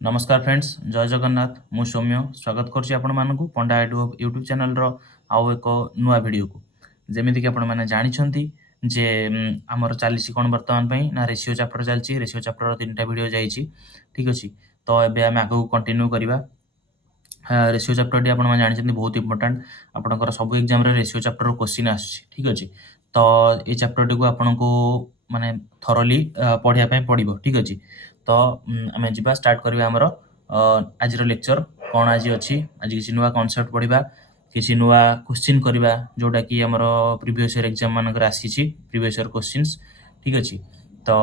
नमस्कार फ्रेंड्स जय जगन्नाथ मु सौम्य स्वागत करुच्ची आपण मानक पंडा यूट्यूब चैनल आउ एक नुआ वीडियो को जमीक आपण मैंने जानते जे आमर चली कौन बर्तमान ना रेसीओ चैप्टर चलती रेसीओ चैप्टर 3टा वीडियो जाइए ठीक अच्छे तो ये आम आगे कंटिन्यू करवा रेसीओ चैप्टर टी आप जानते बहुत इंपोर्टाट आपंकर सब एग्जाम रेसीओ चैप्टर क्वेश्चन आसूँ ठीक अच्छे तो ये चैप्टर टी आपन को माने थरोली पढ़ाई पड़ो ठीक अच्छे तो आम जा स्टार्ट करवा आमर आज लेक्चर कौन आज अच्छी आज किसी नुआ कनसेप्ट पढ़ा किसी नुआ क्वेश्चन करवा जोटा कि आमर प्रीवियस ईयर एग्जाम मानक आसी प्रीवियस ईयर क्वेश्चंस ठीक अच्छे तो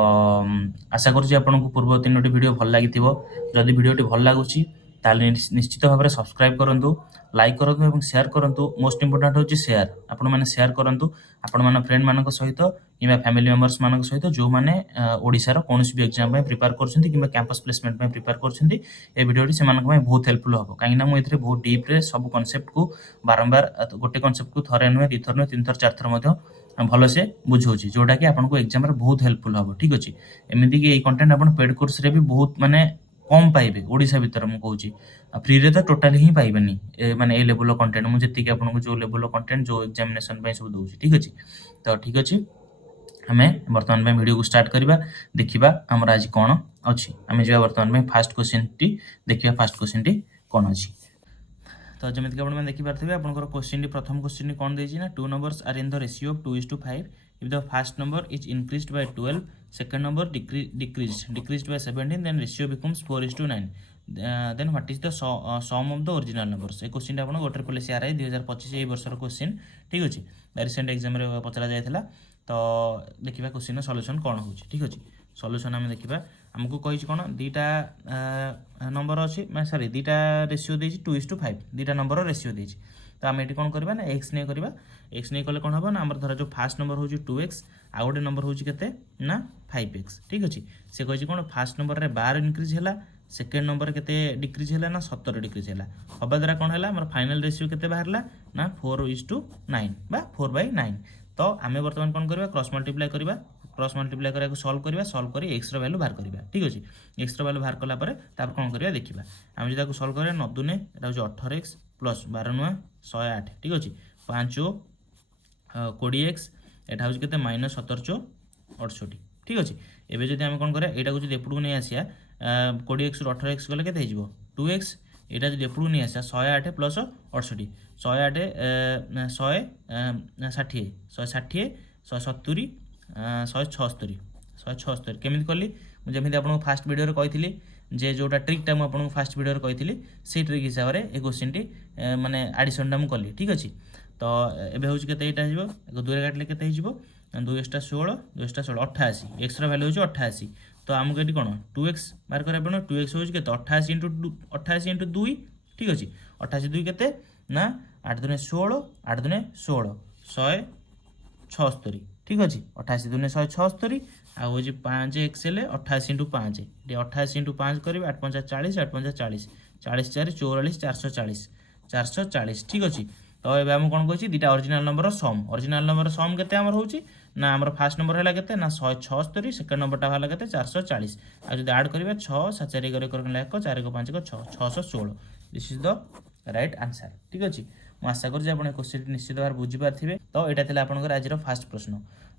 आशा करूँ पूर्व 3टी वीडियो भल लगी जदि वीडियोटी भल लगुच ताले निश्चित भाव में सब्सक्राइब करूँ लाइक करूँ और शेयर करूँ मोस्ट इंपोर्टाट हूँ शेयर आपण मैंने शेयर करूँ आपण मान फ्रेंड मान सहित कि फैमिली मेंबर्स मान सहित जो मैंने ओडिशार कौन भी एग्जाम प्रिपेयर कर कैंपस प्लेसमेंट प्रिपेयर कर वीडियो से बहुत हेल्पफुल हम कहीं मुझे बहुत डीप्रे सब कनसेप्ट को बारंबार गोटे कनसेप्ट को थे नुहे दुथर नुहे 3 थर 4 थर भल से बुझाऊँ जोटा कि आपको एग्जाम बहुत हेल्पफुल हम ठीक अच्छे एमती कि कंटेंट आप पेड कोर्स भी बहुत माने कम पाइबे ओडिशा भितर मु कहूँ फ्री रे तो टोटाली ही पाइबेनी माने ए लेवल कंटेंट मुझे जी आपको जो लेवल कंटेंट जो एग्जामिनेशन सब दूसरी ठीक अच्छे तो ठीक अच्छे आम बर्तमान में वीडियो को स्टार्ट करवा देखा आमर आज कौन अच्छी आम जा बर्तमान में फास्ट क्वेश्चन टी देखा फास्ट क्वेश्चन टी कौन अच्छी तो जमीक आप देखिपे आपंकर क्वेश्चन टी प्रथम क्वेश्चन कौन देना ना 2 numbers are in the ratio of 2:5 if the first number is increased by 12 second number decreased by 17 then ratio becomes 4:9 then what is the sum of the original numbers ये question आप गोटे police are आई 2025 ये वर्षर question ठीक अच्छे recent exam पचरा जाता तो देखा क्वेश्चन सल्यूशन कौन हो ठीक अच्छे सल्यूशन आम देखा आमको कही कौन दीटा नंबर अच्छे सॉरी दीटा रेसीओ देती 2:5 दीटा नंबर रेसीओ देती तो आम ये कौन करवा ना एक्स नहीं करवा एक्स नहीं कले कौन हम ना धर जो फास्ट नंबर हूँ 2x आ गए नंबर हूँ के ना 5x ठीक अच्छे से कही कौन फास्ट नंबर रे 12 इनक्रीज है सेकेंड नंबर के डिक्रीज है ना 17 डिक्रीज है हवा द्वारा कौन है फाइनल रेसीओ के बाहर ना 4:9 बा 4/9 तो आम बर्तमान कौन करवा क्रॉस मल्टीप्लाई करा सल्व करवा सल्व कर एक्स वैल्यू बाहर करवा ठीक अच्छे एक्स वैल्यू बाहर कलापर कौन करवा देखा आम जो सल्व करा 9 दूने यहाँ हूँ 18x प्लस 12 नुआ 108 ठीक अच्छे 5 20x यहाँ हूँ के माइनस 17 68 ठीक अच्छे एवं जब आम कौन करा यहाँ को एपटू नहीं आसिया 20x रू 18x गले के 2x यहाँ जो एपटू नहीं आसा 108 प्लस 68 108 160 160 170 176 केमी कली जमी आपको फास्ट वीडियो कही जे जोटा ट्रिकटा मुझे फास्ट वीडियो कही से ट्रिक हिसाब से ये क्वेश्चन टी माने आडिशनटा मुझे कली ठीक अच्छे तो ये हूँ के दूर काटिले के 2 16 2 16 88 एक्स वैल्यू हूँ 88 तो आमको ये कौन 2x बाहर करा पड़ो 2x हूँ के 88 इंटू 2 ठीक अच्छे 88 2 के ना 8 दूने 16 8 दूने 16 176 ठीक अच्छे 88 दूने 176 आ हूँ 5x 88 इंटू 5 88 इंटू 5 कर 8 5 40 8 5 40 40 4 44 440 440 ठीक अच्छे तो ये आम कौन कही दीटा ओरिजिनल नंबर सम के हूँ ना आम फास्ट नंबर है के ना 176 सेकेंड नंबरटा है के 440 आज जो आड करा 6 7 4 4 5 616 this is the right answer ठीक अच्छे मुझे आशा करुँच क्वेश्चन निश्चित भाव बुझीपारे तो यहाँ था आपंकर आज फास्ट प्रश्न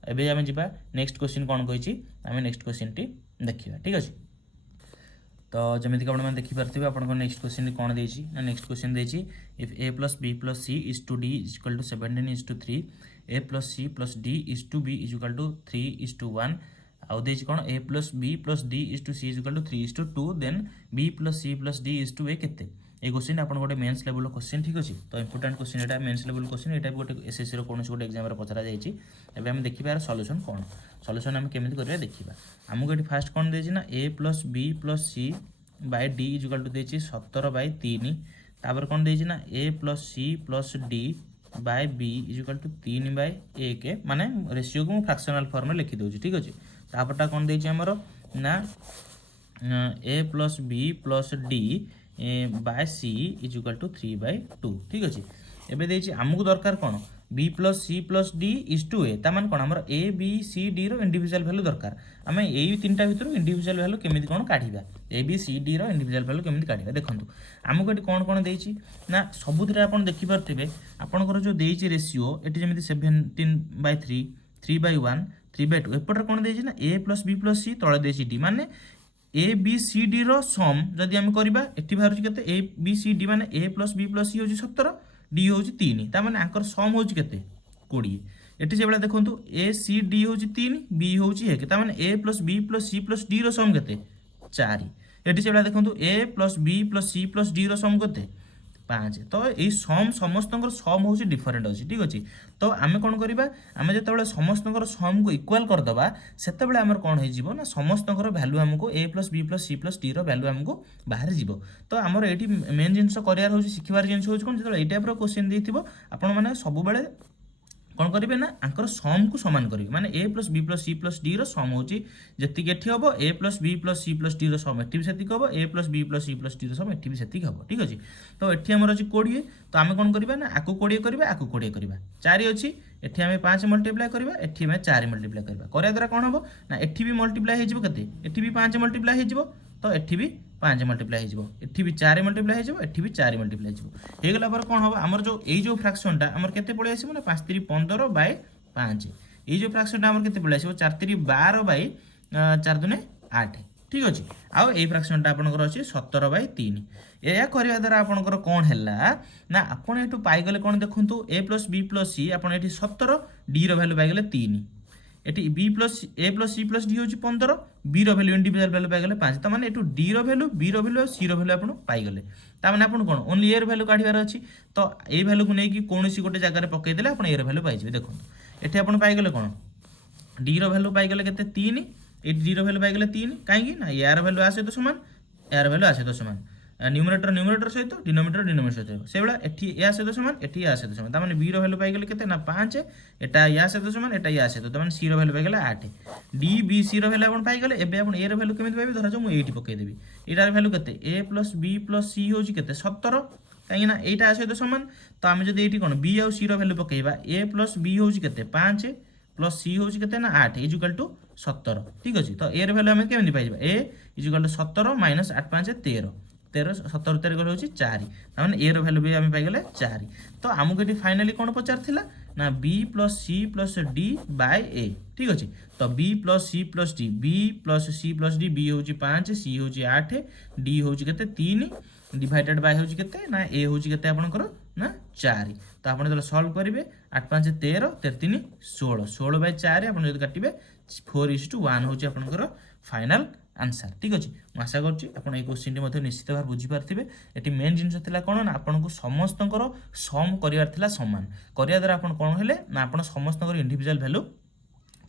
एवं आम जा नेक्स्ट क्वेश्चन कौन कही आम नेक्स्ट क्वेश्चन टी देखा ठीक अच्छे तो जमीक आप देखिपे आप नेक्स्ट क्वेश्चन कौन देती ना नेक्स्ट क्वेश्चन देती if a plus B plus C is to D is equal to 17:3 a plus C plus D is to B is equal to 3:1 आउ देती कौन a plus B plus D is to C is equal to 3:2 then b plus C plus D is to A के ये question आप गोटे mains level question ठीक अच्छे तो इंपोर्टाट क्वेश्चन यहाँ मेन्स लेवल क्वेश्चन यहाँ भी गोटे एसएससी कौन गोटे एग्जाम पचरा जाए आम देखा यार सल्यूशन कौन सल्यूशन आम केमी कर देखा आमको ये फास्ट कौन देती ना a plus B plus C by D is equal to देती 17/3 तापर कौन देती ना a plus C plus D by B is equal to 3/1 माने रेशियो को फ्रैक्शनल फॉर्म में लिखी दूसरी ठीक अच्छे तापरटा कौन देती आमर ना a plus B plus D by C is equal to 3/2 ठीक अच्छे एवं आमको दरकार कौन B plus C plus D is to A ताମାନେ କ'ଣ ଆମର ए बी सी डी ର ଇଣ୍ଡିଭିଜୁଆଲ ଭ୍ୟାଲୁ ଦରକାର ଆମେ ଏଇ ତିନିଟା ଭିତରୁ ଇଣ୍ଡିଭିଜୁଆଲ ଭ୍ୟାଲୁ କେମିତି କ'ଣ କାଢ଼ିବା ए बी सी डी ର ଇଣ୍ଡିଭିଜୁଆଲ ଭ୍ୟାଲୁ କେମିତି କାଢ଼ିବା ଦେଖନ୍ତୁ ଆମକୁ ଏଠି କ'ଣ କ'ଣ ଦେଇଛି ନା ସବୁଥିରେ ଆପଣ ଦେଖିପାରୁଥିବେ ଆପଣଙ୍କର ଯେଉଁ ଦେଇଛି ରେସିଓ ଏଠି ଯେମିତି 17/3 3/1 3/2 ଏପଟରେ କ'ଣ ଦେଇଛି ନା ए ପ୍ଲସ୍ बी ପ୍ଲସ୍ सी ତଳେ ଦେଇଛି ଡି ମାନେ ए बी सी डी ର ସମ୍ ଯଦି ଆମେ କରିବା ଏଠି ବାହାରୁଛି କେତେ ए बी सी डी ମାନେ ए ପ୍ଲସ୍ बी ପ୍ଲସ୍ सी ହେଉଛି 17 डी ହେଉଛି 3 ତାମାନେ ଆଙ୍କର ସମ୍ ହେଉଛି କେତେ 20 ଏଠି ଯେବେଳେ ଦେଖନ୍ତୁ ए सी डी ହେଉଛି 3 बी ହେଉଛି 1 ତାମାନେ ए ପ୍ଲସ୍ बी ପ୍ଲସ୍ सी ପ୍ଲସ୍ डी ର ସମ୍ କେତେ 4 ଏଠି ଯେବେଳେ ଦେଖନ୍ତୁ ए ପ୍ଲସ୍ बी ପ୍ଲସ୍ सी ପ୍ଲସ୍ डी ର ସମ୍ କେତେ 5 तो ये सम समस्त सम हूँ डिफरेन्ट अच्छी ठीक अच्छे तो आम कौन करवा आम जो समस्त सम को इक्वाल करदे से आम कौन हो ना समस्त भैल्यू आमको A plus B plus C plus D value आमको बाहर जीव तो आमर ये मेन जिन करार हूँ शिखबार जिन हूँ कौन जो टाइप क्वेश्चन देते आपण मैंने सब कौन करेंगे ना आंकर सम को सामान करेंगे माने A plus B plus C plus D रम हूँ जी हम A plus B plus C plus D रम एटी भी से हम A plus B plus C plus D रम एटी भी से हम ठीक अच्छे तो ये आमर अच्छी 20 तो आम कौन करवा ना आपको 20 करवा आपको 20 करवा 4 अच्छी एटी आम 5 मल्टीप्लाई करवा एटी आम 4 मल्टीप्लाई करवा द्वारा कौन हम ना एटी भी मल्टीप्लाई हो एटी भी 5 मल्टीप्लाई हो तो एटी भी 5 मल्टीप्लाई हो एटी भी 4 मल्टीप्लाई हो एटी भी 4 मल्टीप्लाई होगला पर कौन हम आमर जो ये जो फ्रैक्शनटा आमर केते पळे आसीबो ना 5 3 15/5 ये जो फ्रैक्शनटा आमर केते पळे आसीबो 4 3 12/4 दुने 8 ठीक अच्छे आउ ये फ्रैक्शनटा आपनकर अछि 17/3 या करवा द्वारा आपनकर कौन हैला ना आपण एटू पाइगले कौन देखंतु ए प्लस बी प्लस सी आपण एटी 17 डी रो वैल्यू पाइगले 3 एटी बी प्लस ए प्लस सी प्लस डी होची 15 बी रो वैल्यू इंडिविजुअल वैल्यू पाइगले 5 त माने एटू डी रो वैल्यू बी रो वैल्यू सी रो वैल्यू आपण पाइगले त माने आपण कोन ओनली ए रो वैल्यू काढिबार अछि तो ए वैल्यू को नै कि कोनोसी गोटे जगह रे पकई देले आपण ए रो वैल्यू पाइ जेबे देखो एठी आपण पाइगले कोन डी रो वैल्यू पाइगले केते 3 ए डी रो वैल्यू पाइगले 3 काहे कि ना ए रो वैल्यू आसे तो समान ए रो वैल्यू आसे तो समान न्यूमरेटर सहित डिनोमिनेटर सहित से भाई एटी या सहित समान एटी या सहित समान तामाने बी रो वैल्यू पाइगले केते ना 5 एटा या सहित समान एटा या सहित तामाने सी रो वैल्यू पाइगले 8 डी बी सी रो वैल्यू आपण पाइगले एबे आपण ए रो वैल्यू केमिति पाइबे धरा जो मु एटी पकई देबी एटा वैल्यू केते ए प्लस बी प्लस सी होची केते 17 काहे ना एटा सहित समान तो आमे जदी एटी कोन बी आ सी रो वैल्यू पकईबा ए प्लस बी होची केते 5 प्लस सी होची केते ना 8 इक्वल टू 17 ठीक अछि तो ए रो वैल्यू आमे केमिति पाइबा ए इक्वल टू 17 माइनस 8 5 13 17 13 गले होची 4 ताने ए रो वैल्यू भी आमे पाइगले 4 तो हमको एटी फाइनली कोन पचार थिला ना B plus C plus D by A ठीक अछि तो B plus C plus D B plus C plus D B होची 5 सी होची 8 डी होची केते 3 डिवाइडेड बाय होची केते ना ए होची केते आपनकर ना 4 तो आपण जले सॉल्व करिवे 8 5 13 13 16 16 बाय 4 आपण जदी काटिबे 4:1 होची आपनकर फाइनल आंसर ठीक अच्छे मुझे आशा करुँच आप क्वेश्चन निश्चित भाव बुझीपारे ये मेन जिन कौन ना आपको समस्त सम करार सामान करने द्वारा आप कौन है ना आप समस्त इंडिविजुअल वैल्यू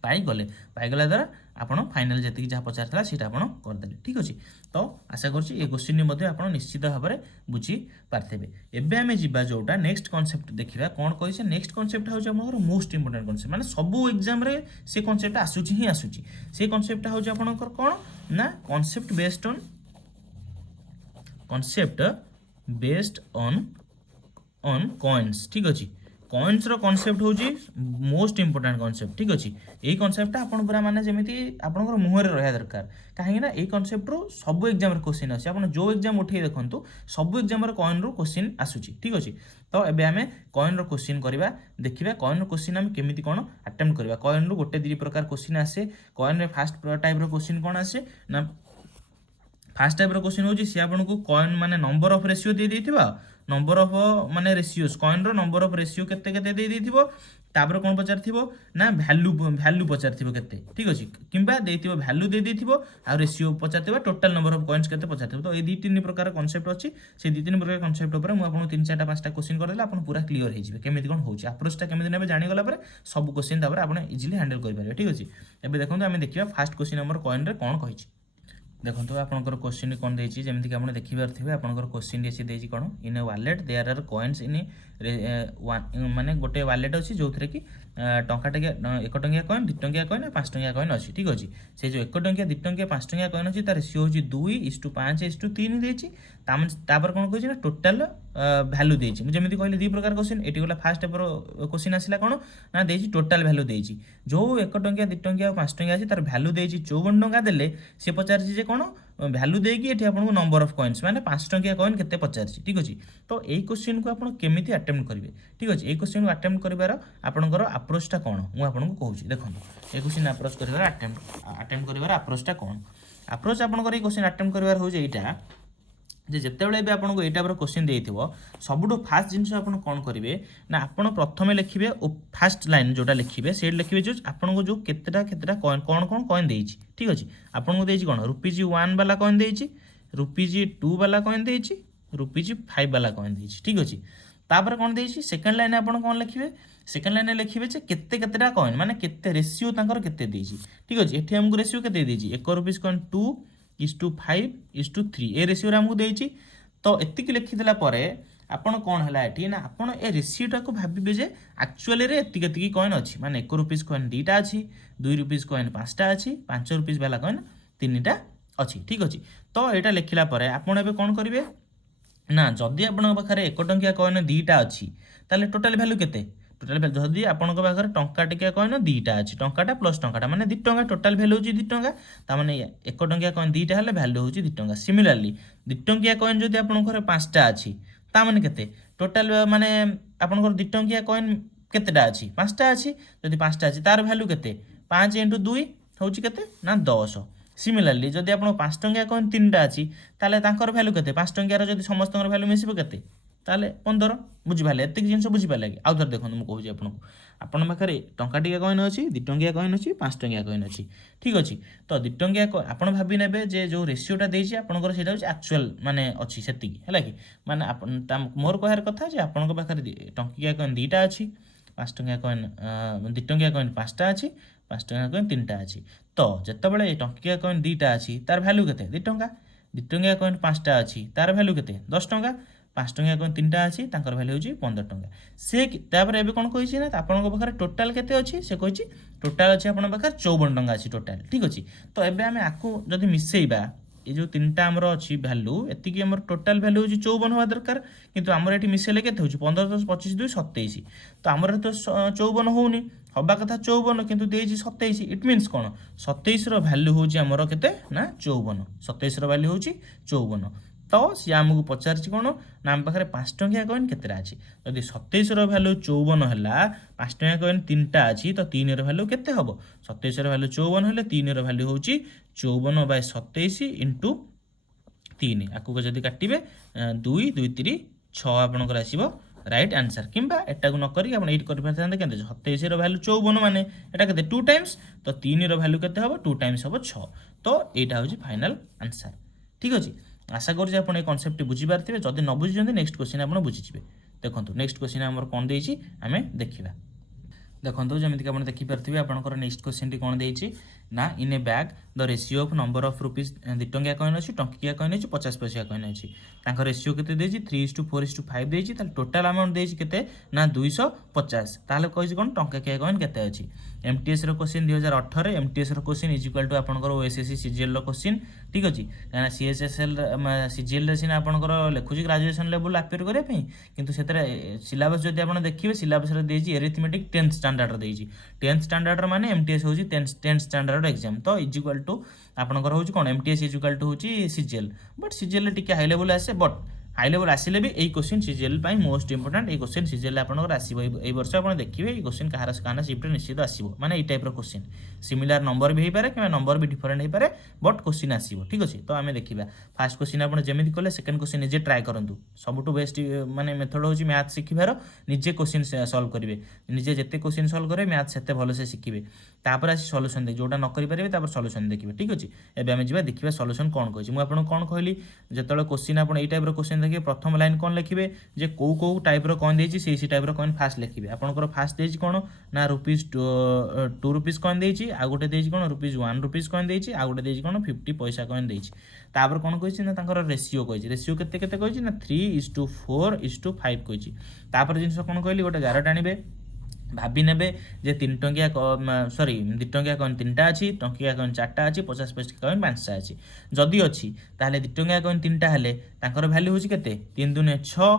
पाईगला द्वारा आप फाइनाल जी जहाँ पचार सीटा आप करदे ठीक अच्छे तो आशा करुँच ये क्वेश्चन आप निश्चित भाव में बुझीपारे एवं आम जा जोटा नेक्स्ट कॉन्सेप्ट देखा कौन कही नेक्स्ट कॉन्सेप्ट हूँ मोस्ट इंपोर्टेंट कॉन्सेप्ट माने सबू एग्जाम रे से कॉन्सेप्ट आसूची ही आसूची से कॉन्सेप्ट हूँ आपनकर कौन ना कॉन्सेप्ट बेस्ड ऑन कॉइन्स ठीक अच्छे कॉइन्स रो कॉन्सेप्ट हूँ मोस्ट इंपोर्टेंट कॉन्सेप्ट ठीक अच्छे यही कॉन्सेप्ट आपन पूरा माने जमीती आपनकर मुहरे रहा दरकार कहीं ना ये कॉन्सेप्ट रो सब एग्जाम रे क्वेश्चन आसी आपन जो एग्जाम उठे देखंतु सब एग्जाम रे कॉइन रो क्वेश्चन आसूची ठीक अच्छे तो एबे आमे कॉइन रो क्वेश्चन करबा देखिबा कॉइन रो क्वेश्चन हम केमिति कोन अटेम्प्ट करबा कॉइन रो गोटे दी प्रकार क्वेश्चन आसे कॉइन रे फर्स्ट टाइप रो क्वेश्चन कोन आसे ना फर्स्ट टाइप रो क्वेश्चन होची से आपन को कॉइन माने नंबर ऑफ रेशियो दे देथिबा नंबर ऑफ माने रेशियोस कॉइन रो नंबर ऑफ रेशियो केते केते दे देथिबो तापर कोन पचारथिबो ना वैल्यू पचारथिबो केते ठीक अछि किंबा देथिबो वैल्यू दे देथिबो आ रेशियो पचारथिबो टोटल नंबर ऑफ कॉइन्स केते पचारथिबो तो ए दी तीन प्रकार कांसेप्ट अछि से दी तीन प्रकार कांसेप्ट ऊपर मु आपन 3 4 5 टा क्वेश्चन कर देला आपन पूरा क्लियर हे जिवे केमिति कोन होछि अप्रोच टा केमिति नेबे जानि गला पर सब क्वेश्चन तापर आपन इजीली हैंडल करि पारे ठीक अछि एबे देखंतु हमें देखिबा फर्स्ट क्वेश्चन नंबर कॉइन रे कोन कहिछि देखो आपंकर क्वेश्चन कौन देती जमीक आप देखिपारे आपंकर क्वेश्चन देती कौन in a wallet there are coins in माने गोटे वालेट अच्छी जो थे कि टंका टिके 1 टंकिया कॉइन 2 टंकिया कॉइन 5 टंकिया कॉइन अच्छी ठीक अच्छे से जो 1 टंकिया 2 टंकिया 5 टंकिया कॉइन अच्छी तार रेशियो हूँ 2:5:3 देती तापर कौन कही टोटाल भैल्यू देती मुझे कहली 2 प्रकार क्वेश्चन ये गला फास्ट क्वेश्चन आसला कौन ना देती टोटाल भैल्यू देती जो 1 टंकिया 2 टंकिया 5 टंकिया अच्छी तार भैल्यू देती 54 टंका देले सी पचार कौन भैल्यू देकी ये आपको नंबर ऑफ कॉइन्स माने 5 टंकिया कॉइन केते पचारछि ठीक अछि तो एई क्वेश्चन को आपण केमिति अटेम्प्ट करिवे ठीक अछि एई क्वेश्चन को अटेम्प्ट करिवार आपनकर अप्रोचटा कोन मु आपनको कहूछि देखंतु एई क्वेश्चन अप्रोच करिवार अटेम्प्ट करिवार अप्रोचटा कोन अप्रोच आपनकर एई क्वेश्चन अटेम्प्ट करिवार हो जे एटा जे जेतेबेले भी आपनको एई टाइप रो क्वेश्चन देइथिबो सबुठो फास्ट जिंस आपण कोन करिवे ना आपण प्रथमे लिखिबे फास्ट लाइन जोटा लिखिबे सेट लिखिबे जो आपनको जो केतेटा कॉइन कोन कॉइन देइछि ठीक अछि आपनको देइछि कोन ₹1 वाला कॉइन देइछि ₹2 वाला कॉइन देइछि ₹5 वाला कॉइन देइछि ठीक अछि तापर कोन देइछि सेकंड लाइन आपण कोन लिखिबे सेकंड लाइन लिखिबे जे केतेटा कॉइन माने केते रेशियो तांकर केते देइछि ठीक अछि एठी हमको रेशियो केते देइछि ₹1 कॉइन 2:5:3 ए रेशियो हमको देइछि तो एतिक लिखिदेला परे आपण कोन हला एठी ना आपण ए रेशियोटा को भाबिबे जे एक्चुअली रे एतिक कॉइन अछि माने ₹1 कॉइन 2टा अछि ₹2 कॉइन 5टा अछि ₹5 वाला कॉइन 3टा अछि ठीक अछि तो एटा लिखिला परे आपण एबे कोन करिवे ना जदि आपण पाखरे 1 टंकिया कॉइन 2टा अछि ताले टोटल वैल्यू केते टोटल वैल्यू जदि आपण पाखरे टंका टिकिया कॉइन 2टा अछि टंकाटा प्लस टंकाटा माने 2 टंका टोटल वैल्यू होची 2 टंका ता माने 1 टंकिया कॉइन 2टा हले वैल्यू होची 2 टंका सिमिलरली 2 टंकिया कॉइन जदि आपण पाखरे 5टा अछि ता माने केते टोटल माने आपण 2 टंकिया कॉइन केतेटा अछि 5टा अछि जदि 5टा अछि तार वैल्यू केते 5 * 2 होची केते ना 10 सिमिलरली जदि आपण 5 टंकिया कॉइन 3टा अछि ताले तांकर वैल्यू केते 5 टंकिया रो जदि समस्त वैल्यू मिसिबो केते ताले 15 बुझिपाले एतिक जिंस बुझिपाले कि आउ थर देखो मु कहूँ आपको आपण पाखे टंका टिका कॉइन अच्छी 2 टंकिया कॉइन अच्छी 5 टंकिया कॉइन अच्छी ठीक अच्छे तो 2 टंकिया आपण भाभी ने जे जो रेशियोटा देती आपंकर से एक्चुअल माने अच्छी से है कि माने मोर कहार कथा जे आपण पाखे टंकिया कॉइन 2टा अच्छी 5 टंकिया कॉइन 2 टंकिया कॉइन 5टा अच्छी 5 टंकिया कॉइन 3टा अच्छी तो जितेबाला टंकिया कॉइन 2टा अच्छी तार भैल्यू केते 2 टंका 2 टंकिया कॉइन 5टा अच्छी तार भैल्यू केते 10 टंका 5 टंकिया कॉइन 3टा अच्छी तांकर वैल्यू होची 15 टंका से तापर एबे कोन कहिछि ना आपन पाखरे टोटल केते अछि से कहिछि टोटल अछि आपन पाखरे 54 टंका अछि टोटल ठीक अछि तो एबे हमें आकु जदि मिसेइबा ए जो 3टा हमर अछि वैल्यू एतिकी हमर टोटल वैल्यू होची 54 होवा दरकार किंतु हमर एठी मिसेले केते होची 15 + 25 2 27 तो हमर तो 54 होउनी हबा कथा 54 किंतु देइछि 27 इट मींस कोन 27 रो वैल्यू होची हमर केते ना 54 27 रो वैल्यू होची 54 तो सी आमको पचार कौन ना आम पाखे 5 टंकिया कॉइन केतेटा अच्छी जदि 27 रो वैल्यू 54 है 5 टंकिया कॉइन 3टा अच्छी तो 3 रो वैल्यू केते हम 27 रो वैल्यू 54 हेले 3 रो वैल्यू होची 54/27 * 3 आकु जदि काटिबे 2 2 3 6 आपनकर आसीबो राइट आंसर किंबा एटा को न करी आपण 8 करि परथांते केते 27 रो वैल्यू 54 माने एटा केते 2 टाइम्स तो 3 रो वैल्यू केते हबो 2 टाइम्स हबो 6 तो एटा होची फाइनल आंसर ठीक अछि आशा करूँ आप कनसेप्ट बुझीपारे जदि न बुझी नेक्स्ट क्वेश्चन आप बुझीजे देखो नेक्स्ट क्वेश्चन आम कौन देती आम देखा देखो जमीक आप देखिपारे आपंकर नेक्स्ट क्वेश्चन टी कौन देती ना in a bag the ratio of number of rupees 2 टंकिया कॉइन अच्छी टंकिया कॉइन अच्छी 50 पैसा कॉइन अच्छी रेशियो केते देछि 3:4:5 देछि टोटल अमाउंट देछि केते ना 250 ताले कहि कोन टंकिया कॉइन केते अछि एमटीएस रो क्वेश्चन 2018 एमटीएस रो क्वेश्चन इज इक्वल टू आपनकर ओएसएससी सीजीएल रो क्वेश्चन ठीक अछि ना सीएसएसएल सीजीएल रे सिना आपनकर लेखुछि ग्रेजुएशन लेवल अपेयर करे पई किंतु सेतरे सिलेबस जदि आपण देखिबे सिलेबस रे देछि अरिथमेटिक 10th स्टैंडर्ड रे देछि 10th स्टैंडर्ड रे माने एमटीएस होछि 10th स्टैंडर्ड एग्जाम तो इज इक्वल टू आपनकर होछि कोन एमटीएस इज इक्वल टू होछि सीजीएल बट सीजीएल टिके हाई लेवल आसे बट हाई लेवल आसिले भी यही क्वेश्चन सीजीएल मोस्ट इंपोर्टेंट ये क्वेश्चन सीजीएल आपनकर आसीबो ए वर्ष आपण देखिबे ये क्वेश्चन कहाना शिफ्ट निश्चित आसीबो माने ए टाइप रो क्वेश्चन सिमिलर नंबर भी हे पारे कि नंबर भी डिफरेंट हे पारे बट क्वेश्चन आसीबो ठीक अछि तो आमे देखिबा फर्स्ट क्वेश्चन आपण जेमिति कले सेकंड क्वेश्चन निजे ट्राई करंतु सबटु बेस्ट माने मेथड होछि मैथ सिखिबार निजे क्वेश्चन सॉल्व करिवे निजे जते क्वेश्चन सॉल्व करे मैथ सेते भलो से सिखिबे तापर आसी सॉल्यूशन देख जोटा न करि पारिबे तापर सॉल्यूशन देखिबे ठीक अछि एबे आमे जिबा देखिबा सॉल्यूशन कोन कहछि मु आपन कोन कहली जेतले क्वेश्चन आपण ए टाइप रो क्वेश्चन देखिबे प्रथम लाइन कोन लिखिबे जे को टाइप रो कॉइन देछि सेही टाइप रो कॉइन फास्ट लिखिबे आपनकर फास्ट देछि कोन ना ₹2 रुपीस कॉइन देछि आ गोटे देछि कोन ₹1 रुपीस कॉइन देछि आ गोटे देछि कोन 50 पैसा कॉइन देछि तापर कोन कहिछि ना तांकर रेशियो कहिछि रेशियो केते केते कहिछि ना 3:4:5 कहिछि तापर जिंस कोन कहली गोटे गारो टाणीबे भाभी ने जे 3 टंकिया सॉरी 2 टंकिया कॉइन 3टा अच्छी टंकिया कॉइन 4टा अच्छी 50 पैसा कॉइन 5टा अच्छी जदि अच्छी ताहले 2 टंकिया कॉइन 3टा हेले तांकर वैल्यू होची केते 3 दूने 6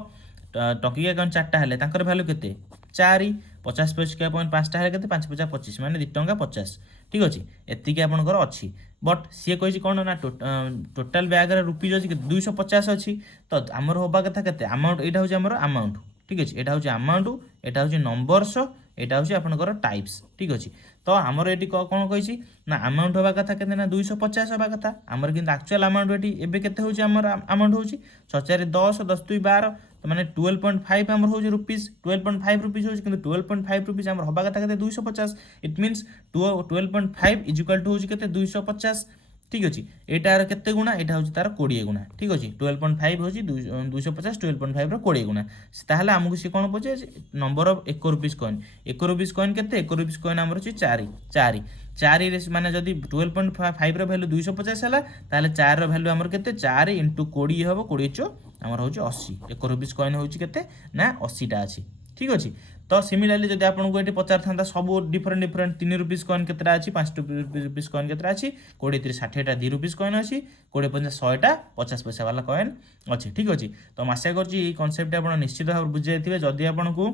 टंकिया कॉइन 4टा हेले तांकर वैल्यू केते 4 50 पैसा कॉइन 5टा हेले केते 5 पचा 25 माने 2 टंका 50 ठीक अछि एतिके आपनकर अछि बट सी कहि कोन ना टोटल बैग रे रुपीज अछि 250 अछि तो हमर होबा कथा केते अमाउंट एटा होची हमर अमाउंट ठीक अछि एटा होची अमाउंट एटा होची नंबर्स एटा होची आपनकर टाइप्स ठीक अछि तो हमर एटी कोन कहिछि ना अमाउंट होबा कथा केते ना 250 होबा कथा हमर किंतु एक्चुअल अमाउंट एटी एबे केते होची हमर अमाउंट होची 10 10 2 12 तो माने 12.5 हमर होची रुपीस 12.5 रुपीस होची किंतु 12.5 रुपीस हमर होबा कथा केते 250 it means 12.5 is equal to होची केते 250 ठीक अछि एटार केते गुणा एटा होची तार 20 गुणा ठीक अछि 12.5 होची 250 12.5 रो 20 गुणा ताहले हमकु से कोन पचे number of 1 rupees coin 1 rupees coin केते 1 रुपीस कॉइन हमर छी 4 4 4 रे माने जदी 12.5 रो वैल्यू 250 हला ताहले 4 रो वैल्यू हमर केते 4 * 20 हबो 20 चो हमर होची 80 1 रुपीस कॉइन होची केते ना 80 टा अछि ठीक अछि तो सिमिलरली जदि आपन को एटी पचार थांदा सब डिफरेंट डिफरेंट 3 रुपीस कॉइन केतरा अछि 5 रुपीस कॉइन केतरा अछि 20 30 60 टा 2 रुपीस कॉइन अछि 20 50 100 टा 50 पैसा वाला कॉइन अछि ठीक अछि तो आशा करछि ई कांसेप्ट आपन निश्चित भाव बुझि जायथिबे जदि आपन को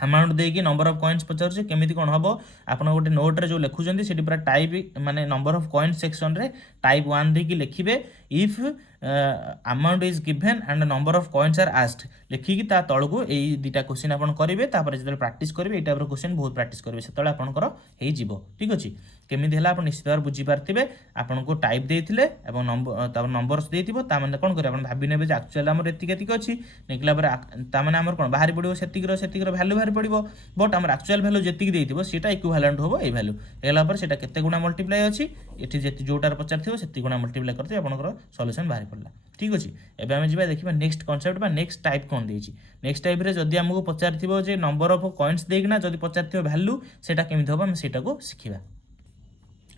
अमाउंट देकी नंबर ऑफ कॉइन्स पचार केमिति कोन हबो आपन गोटे नोट रे जो लिखुचंदी सेठी पूरा टाइप माने नंबर ऑफ कॉइन्स सेक्शन रे टाइप 1 देकी लिखिबे if amount is given and number of coins are asked लिखिकी ता तळको एई दुटा क्वेश्चन आपन करिवे तापर जदि प्रैक्टिस करिवे एटा पर क्वेश्चन बहुत प्रैक्टिस करिवे सेतळे आपनकर हेई जिवो ठीक अछि केमिति हला आपन निश्चित भाव बुझी पारथिबे आपन को टाइप देथिले एवं नंबर तापर नंबर्स देथिबो ता माने कोन करे आपन भाबी नेबे जे एक्चुअली हमर एति केति अछि निकला पर ता माने हमर कोन बाहरी पडिबो सेतिकर वैल्यू बाहरी पडिबो बट हमर एक्चुअल वैल्यू जेति देथिबो सेटा इक्विवेलेंट होबो ए वैल्यू हेला पर सेटा केते गुणा मल्टीप्लाई अछि एठी जेति जोटार पचार थिबो सेति गुणा मल्टीप्लाई करते आपनकर सॉल्यूशन बाहरी पडला ठीक अछि एबे हम जिबा देखिबा नेक्स्ट कांसेप्ट बा नेक्स्ट टाइप कोन देछि नेक्स्ट टाइप रे जदि हमको पचार थिबो जे नंबर ऑफ कॉइन्स देकिना जदि पचार थिबो वैल्यू सेटा केमिति होबो हम सेटा को सिखिबा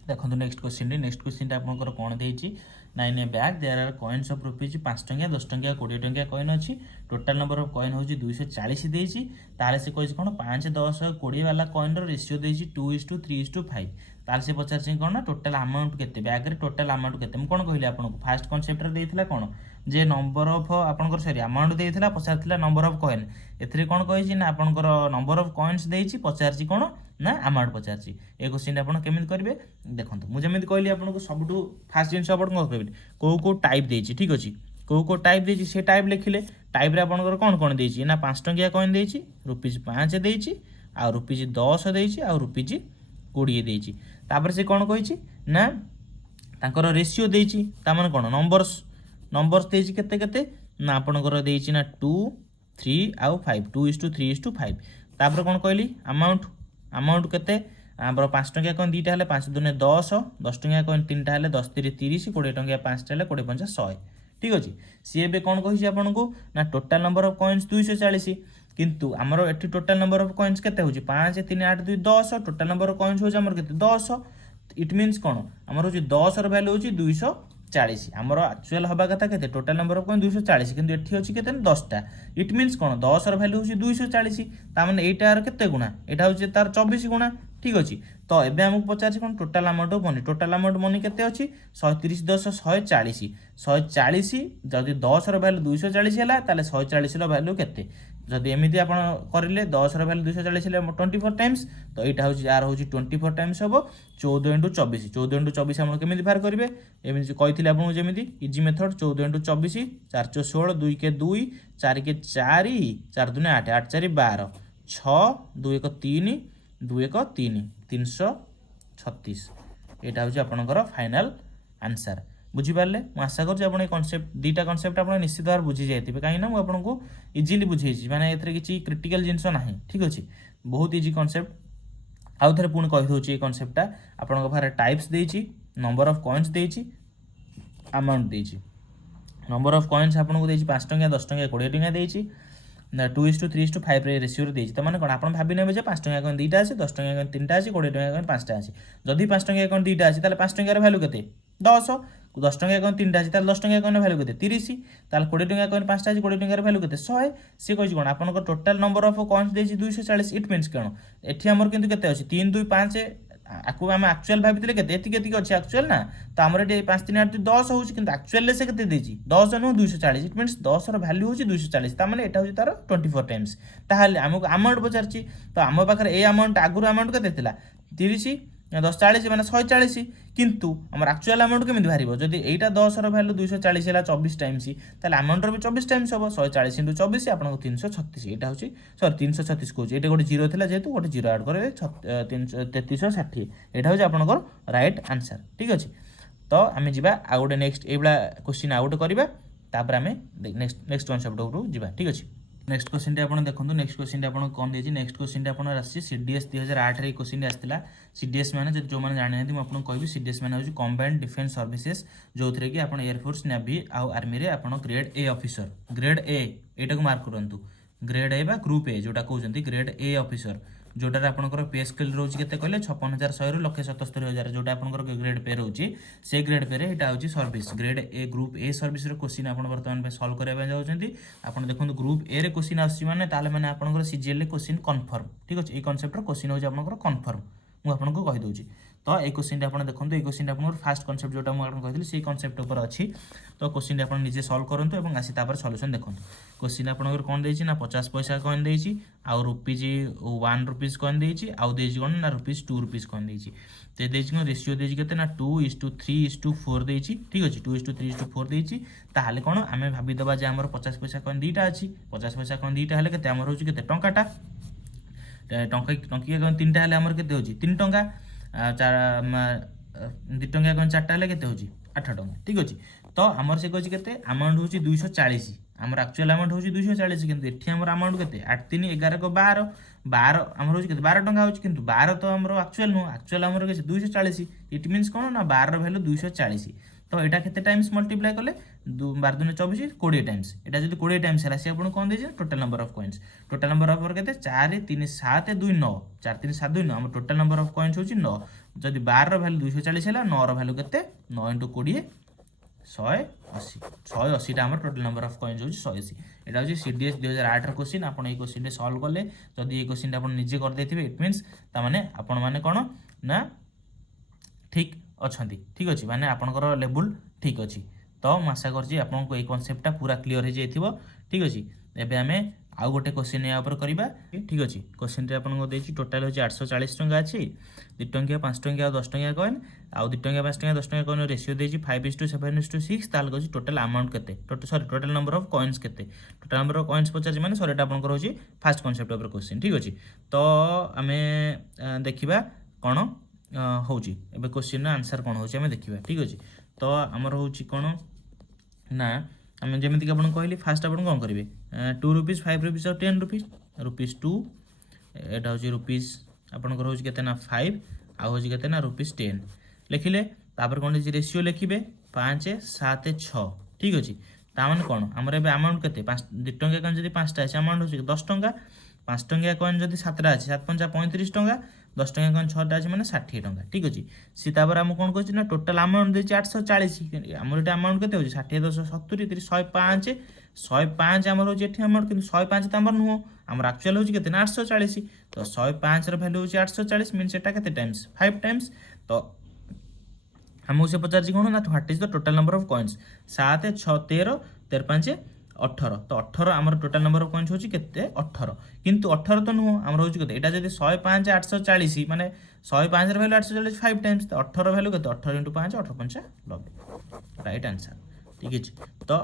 देखो नेक्स्ट क्वेश्चन आपनकर कोन देछि 9 a bag there are coins of rupees 5 टंकिया 10 टंकिया 20 टंकिया कॉइन अछि टोटल नंबर ऑफ कॉइन होछि 240 देछि ताले से कहै कोन 5 10 20 वाला कॉइन रो रेशियो देछि 2:3:5 ताले से पचार छै कोन टोटल अमाउंट केते बैग रे टोटल अमाउंट केते हम कोन कहली आपन को फर्स्ट कांसेप्ट रे देथिला कोन जे नंबर ऑफ आपनकर सॉरी अमाउंट देथिला पचार थिला नंबर ऑफ कॉइन एथरे कोन कहै छी ना आपनकर नंबर ऑफ कॉइन्स देछि पचार छी कोन ना अमाउंट पचार छी ए क्वेश्चन आपन केमिति करबे देखंतु मु जेमिति कहली आपन को सबटू फास्ट जिंस आपन को करबे को टाइप देछि ठीक अछि को टाइप देछि से टाइप लिखिले टाइप रे आपनकर कोन देछि ना 5 टंकिया कॉइन देछि रुपीज 5 देछि आ रुपीज 10 देछि आ रुपीज 20 देछि तापर से कोन कहि छी ना तांकर रेशियो देछि ता माने कोन नंबर्स देछि केते केते ना आपनकर देछि ना 2 3 आ 5 2:3:5 तापर कोन कहली अमाउंट केते हमर 5 टंकिया कॉइन 2टा हेले 5 दुने 10 10 टंकिया कॉइन 3टा हेले 10 3 30 20 टंकिया 5टा हेले 20 5 100 ठीक अछि सी एबे कोन कहि छी आपन को ना टोटल नंबर ऑफ कॉइन्स 240 किंतु हमर एठी टोटल नंबर ऑफ कॉइन्स केते होची 5 3 8 2 10 टोटल नंबर ऑफ कॉइन्स होची हमर केते 10 इट मींस कोन हमर होची 10 रो वैल्यू होची 240 हमर एक्चुअल हबा कथा केते टोटल नंबर ऑफ कॉइन 240 किंतु एठी होची केते 10 टा इट मींस कोन 10 रो वैल्यू होची 240 ता माने एटा रो केते गुणा एटा होची तार 24 गुणा ठीक अछि तो एबे हमक पचार कोन टोटल अमाउंट मनी केते अछि 130 10 140 140 जदि 10 रो वैल्यू 240 हला ताले 140 रो वैल्यू केते जदि एमिति आपण करिले 10 रो वैल्यू 240 ले 24 टाइम्स तो एटा होची यार होची 24 टाइम्स हबो 14 * 24 14 * 24 हम केमिति बाहर करिवे एमिति कहिथिले आपण जेमिति इजी मेथड 14 * 24 4 * 16 2 के 2 4 के 4 4 दुने 8 8 4 12 6 2 1 3 2 1 3 336 एटा होची आपनकर फाइनल आंसर बुझी पारले मु आशा करछि आपण ए कांसेप्ट दीटा कांसेप्ट आपण निश्चित भाव बुझी जायतिबे काई ना मु आपण को इजीली बुझेछि माने एथरे किछि क्रिटिकल जिंस नाही ठीक अछि बहुत इजी कांसेप्ट आउ थरे पुणी कहि दोछि ए कांसेप्टटा आपण को भारे टाइप्स देछि नंबर ऑफ कॉइन्स देछि अमाउंट देछि नंबर ऑफ कॉइन्स आपण को देछि 5 टंका 10 टंका 20 टंका देछि 2:3:5 रे रेशियो रे देछि त माने कोन आपण भाबि नेबे जे 5 टंका कोन 2टा अछि 10 टंका कोन 3टा अछि 20 टंका कोन 5टा अछि जदि 5 टंका कोन 2टा अछि ताले 5 टंका रे वैल्यू केते 10 10 टंकिया कॉइन 3टा अछि ताले 10 टंकिया कॉइन वैल्यू केते 30 ताले 20 टंकिया कॉइन 5टा अछि 20 टंकिया वैल्यू केते 100 से कहै कोन आपनकर टोटल नंबर ऑफ कॉइन्स देछि 240 इट मींस कोन एठी हमर किंतु केते अछि 3 2 5 आकु हम एक्चुअल भाबितले केते एति अछि एक्चुअल ना तो हमर एटी 5 3 8 10 होउछि किंतु एक्चुअल ले से केते देछि 10 नु 240 इट मींस 10 र वैल्यू होछि 240 ता माने एटा होछि तार 24 टाइम्स ताहाले हमको अमाउंट पचारछि तो हम पाखर ए अमाउंट आगुर अमाउंट केते थिला 30 10 40 माने 140 किंतु हमर एक्चुअल अमाउंट केमिति बाहरिबो जदि एटा 10 र वैल्यू 240 हला 24 टाइम्स ताले अमाउंट र भी 24 टाइम्स हबो 140 * 24 आपनको 336 एटा होछि सॉरी 336 कोछि एटा गोटे जीरो थिला जेतु गोटे जीरो ऐड करे 3360 एटा होछि आपनकर राइट आंसर ठीक अछि तो आमे जिबा आ गोटे नेक्स्ट एबला क्वेश्चन आ गोटे करबा तापर आमे नेक्स्ट कॉन्सेप्ट उपरु जिबा ठीक अछि नेक्स्ट क्वेश्चन टे आपण देखंतु नेक्स्ट क्वेश्चन टे आपण कोन देछि नेक्स्ट क्वेश्चन टे आपण राशि सीडीएस 2008 रे क्वेश्चन आस्तिला सीडीएस माने जो माने जानि हथि म आपण कहबी सीडीएस माने होछि कंबाइंड डिफेंस सर्विसेज जोथरे कि आपण एयर फोर्स नेवी आ आर्मी रे आपण grade A officer grade A एटा को मार्क करंतु ग्रेड ए बा ग्रुप ए जोटा कहउछंती ग्रेड ए ऑफिसर जोटा रे आपनकर पे स्केल रोज केते कहले 56100 रु 177000 जोटा आपनकर ग्रेड पे रोची से ग्रेड पे रे एटा होची service grade A group a service रे क्वेश्चन आपन वर्तमान पे सॉल्व करबा जाउछंती आपन देखंतु ग्रुप ए रे क्वेश्चन आसी माने ताले माने आपनकर सीजीएल रे क्वेश्चन कंफर्म ठीक अछि ए कांसेप्ट रो क्वेश्चन होची आपनकर कंफर्म मु आपनको कहि दोची तो ए क्वेश्चन आपन देखंतु ए क्वेश्चन आपनकर फास्ट कांसेप्ट जोटा मु आपन कहितली से कांसेप्ट ऊपर अछि तो क्वेश्चन आपन निजे सॉल्व करंतु एवं आसी तापर सॉल्यूशन देखंतु क्वेश्चन आपनकर कोन देछि ना 50 पैसा कोन देछि आ रुपीज 1 रुपीज कोन देछि आ देछि कोन ना रुपीज 2 रुपीज कोन देछि ते देछि कोन रेशियो देछि केते ना 2:3:4 देछि ठीक अछि 2:3:4 देछि ताहाले कोन आमे भाबी दबा जे हमर 50 पैसा कोन दीटा अछि 50 पैसा कोन दीटा हले केते हमर होछि केते टंकाटा टंकी कोन तीनटा हले हमर केते होछि 3 टंका 2 टंका कोन 4टा हले केते होछि 8 टंका ठीक अछि तो हमर से कहछि केते अमाउंट होछि 240 हमर एक्चुअल अमाउंट होछि 240 किंतु एठी हमर अमाउंट केते 8 3 11 को 12 12 हमर होछि केते 12 टंका होछि किंतु 12 तो हमर एक्चुअल नो एक्चुअल हमर केते 240 इट मींस कोन ना 12 रो वैल्यू 240 तो एटा केते टाइम्स मल्टीप्लाई करले 12 दूने 24 20 टाइम्स एटा जदी 20 टाइम्स हला से आपण कोन देजे total number of coins total number of केते 4 3 7 2 9 4 3 7 2 9 हमर टोटल नंबर ऑफ कॉइन्स होछि 9 जदी 12 रो वैल्यू 240 हला 9 रो वैल्यू केते 9 * 20 180 टा हमर टोटल नंबर ऑफ कॉइन्स होछि 180 एटा होछि सीडीएस 2008 रो क्वेश्चन आपण ए क्वेश्चन रे सॉल्व करले जदी ए क्वेश्चन आपण निजे कर देथिबे इट मींस ता माने आपण माने कोन ना ठीक अछंती ठीक अछि माने आपनकर लेवल ठीक अछि तो म आशा करछि आपनको ए कांसेप्टटा पूरा क्लियर हे जेथिबो ठीक अछि एबे हमें आउ गोटे क्वेश्चन या ऊपर करिबा ठीक अछि क्वेश्चन रे आपनको देछि टोटल होछि 840 टंका अछि 2 टंकिया 5 टंकिया 10 टंकिया कॉइन आउ 2 टंकिया 5 टंकिया 10 टंकिया कॉइन रेशियो देछि 5:7:6 ताल होछि टोटल अमाउंट केते टोटल नंबर ऑफ कॉइन्स केते टोटल नंबर ऑफ कॉइन्स पचाछि माने सॉरी एटा आपनकर होछि फर्स्ट कांसेप्ट ऊपर क्वेश्चन ठीक अछि तो हमें देखिबा कोन होछि एबे क्वेश्चन रा आंसर कोन होछि हमें देखिबा ठीक अछि तो हमर होछि कोन ना हमें जेमिति कि आपण कहली फास्ट आपण कोन करिवे 2 रुपीस 5 रुपीस और 10 रुपीस रुपीस 2 एटा होछि रुपीस आपण कर होछि केते ना 5 आ होछि केते ना रुपीस 10 लिखिले तापर कोन जे रेशियो लिखिबे 5 7 6 ठीक अछि ता माने कोन हमर एबे अमाउंट केते 5 2 टंका कोन जदी 5टा अछि अमाउंट होछि 10 टंका 5 टंका कोन जदी 7टा अछि 7 5 35 टंका 10 टंका कोन 6टा अछि माने 60 टंका ठीक अछि सी तापर हम कोन कहछि ना टोटल अमाउंट देछि 840 हमर एटा अमाउंट केते होछि 60 10 70 105 105 हमर होछि एठी अमाउंट किंतु 105 त हमर नुहो हमर एक्चुअल होछि केते ना 840 तो 105 र वैल्यू होछि 840 मींस एटा केते टाइम्स 5 टाइम्स तो हम से पचार कोन ना what is the total number of coins 7 6 13 13 5 18 तो 18 हमर टोटल नंबर ऑफ कॉइन्स होछि केते 18 किंतु 18 तो नुहो हमर होछि केते एटा जदी 105 840 माने 105 र वैल्यू 840 5 टाइम्स तो 18 वैल्यू केते 18 * 5 18 5 90 राइट आंसर ठीक अछि तो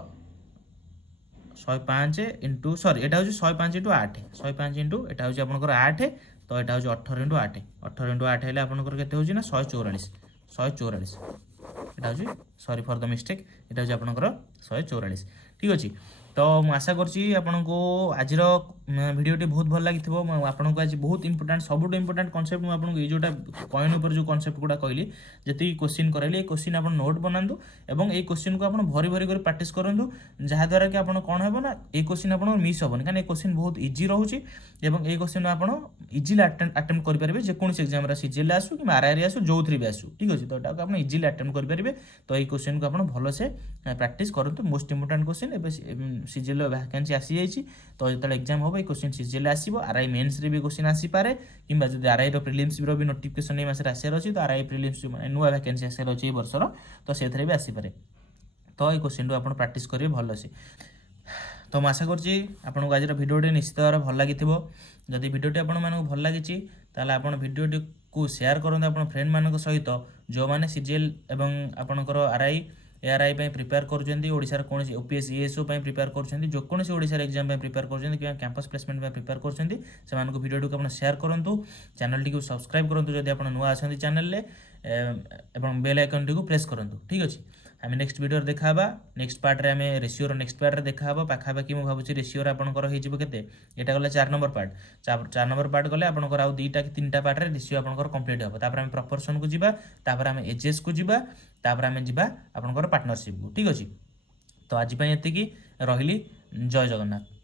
105 इंटू सॉरी एटा होछि 105 * 8 105 इंटू एटा होछि आपनकर 8 तो एटा होछि 18 * 8 18 * 8 हेले आपनकर केते होछि ना 144 144 एटा होछि सॉरी फॉर द मिस्टेक एटा होछि आपनकर 144 ठीक अछि तो मु आशा करछि आपनको आजिरो भिडियोटी बहुत भल लगी आपको आज बहुत इंपोर्टेंट सबुठ इंपोर्टेंट कॉन्सेप्ट मुझे आपको ये जोटा कॉइन ऊपर जो कॉन्सेप्ट गुड़ा कहली जी क्वेश्चन कराइली ये क्वेश्चन आप नोट बनातु और ये क्वेश्चन को आप भरी भरी कर प्रैक्टिस करूँ जहाँद्वारा कि आप कौन हे ना ये क्वेश्चन आप मिस हेनी कहीं क्वेश्चन बहुत इजी रोचे और ये क्वेश्चन आप इजिली अटेम्प्ट करेंगे जेकोसी एग्जाम सीजीएल आसू कि आरआई आसू जो थ्री भी आसू ठीक अच्छे तो यहाँ आप इजिली अटेम्प्ट करेंगे तो ये क्वेश्चन को आप भलसे प्रैक्टिस करूँ मोस्ट इंपोर्टेंट क्वेश्चन ए सीजीएल वैकेंसी आसी जाइए तो जो एग्जाम हम ये क्वेश्चन सीजीएल आसो आरआई मेन्स भी क्वेश्चन आसीपे कि जो आरआई प्रिलिम्स भी नोटिफिकेशन ये मास आसार अच्छी तो आरआई प्रिलिम्स नुआ वैकेंसी आसार अच्छे ये वर्षर तो से भी आसीपे तो ये क्वेश्चन को आप प्रैक्टिस करेंगे भलसे तो मैं आशा करছি आपको आज भिडियोटी निश्चित भाव भल लगी जदि भिडियोटी आपको भल लगी आप भिडियोटी को शेयर करूँ आप फ्रेंड मान सहित जो मैंने सीजीएल एवं आपणकर आरआई एआरआई प्रिपेयर कर कौन ओपीएस ईएसओ प्रिपेयर कर जो कौन एग्जाम प्रिपेयर कर कैंपस प्लेसमेंट प्रिपेयर कर भिडियो को शेयर करूँ चैनल टी सब्सक्राइब करूँ जब आप नुआ अच्छा चैनल एवं बेल आइकन टी प्रेस करूँ ठीक अच्छे आम नेक्स्ट वीडियो देखा नेक्स्ट पार्ट रे आम रेशियोर नेक्स्ट पार्ट रे देखा पाखापाखि मुझे भावी रेशियोर आपंकर होते यहाँ गला 4 नंबर पार्ट 4 नंबर पार्ट गले आपंकर आउ 2टा कि 3टा पार्ट रे रेशियो आपंकर कंप्लीट हो तापर आम प्रपोर्शन को जीवा तापर आम एचएस को जीवा तापर आम जीवा आपंकर पार्टनरशिप को ठीक अच्छे तो आज एति रही जय जगन्नाथ।